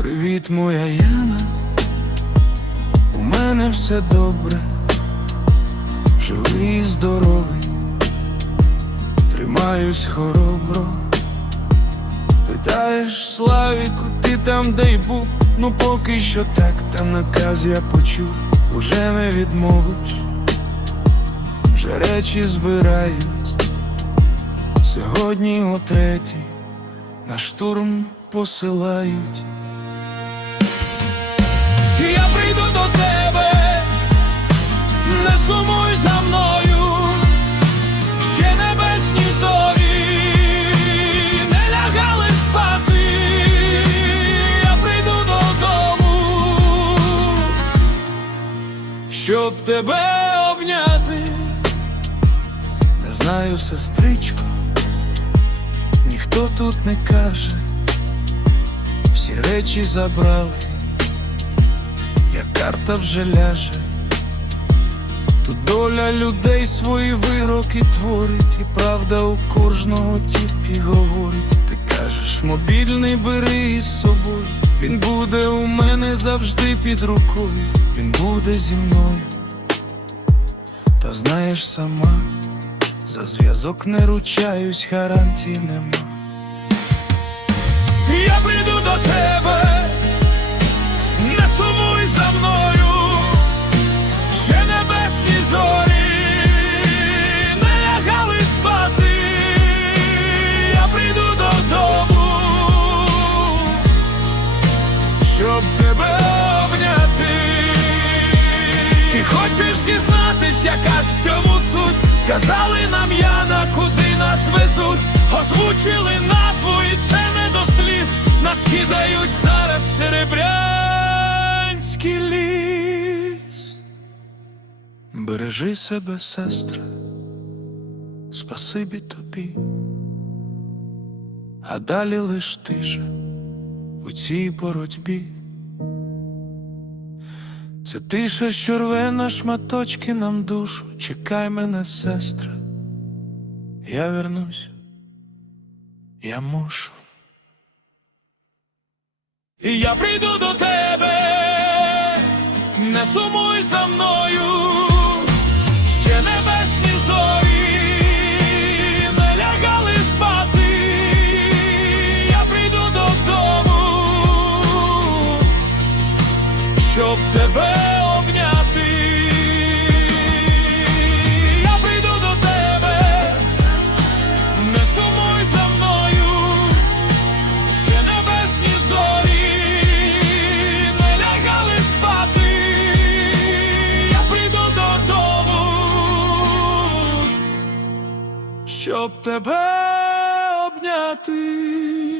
Привіт, моя Яна, у мене все добре, живий і здоровий, тримаюсь хоробро. Питаєш, Славіку, ти там де й був, ну поки що так, та наказ я почув, уже не відмовиш, вже речі збирають. Сьогодні о третій. На штурм посилають. Щоб тебе обняти. Не знаю, сестричко, ніхто тут не каже, всі речі забрали як карта вже ляже, тут доля людей свої вироки творить, і правда у кожного тільки говорить. Ти кажеш, мобільний бери із собою, він буде у мене завжди під рукою, він буде зі мною. Та знаєш сама, за зв'язок не ручаюсь, гарантій нема. Хочеш дізнатись, яка ж в цьому суть? Сказали нам Яна, куди нас везуть, озвучили назву, і це не до сліз. Нас кидають зараз серебрянський ліс. Бережи себе, сестра, спасибі тобі, а далі лиш тиша у цій боротьбі. Це тиша, що рве на шматочки нам душу. Чекай мене, сестра. Я вернусь, я мушу. І я прийду до тебе, не сумуй за мною, ще небесні зорі не лягали спати, я прийду додому щоб тебе щоб тебе обняти.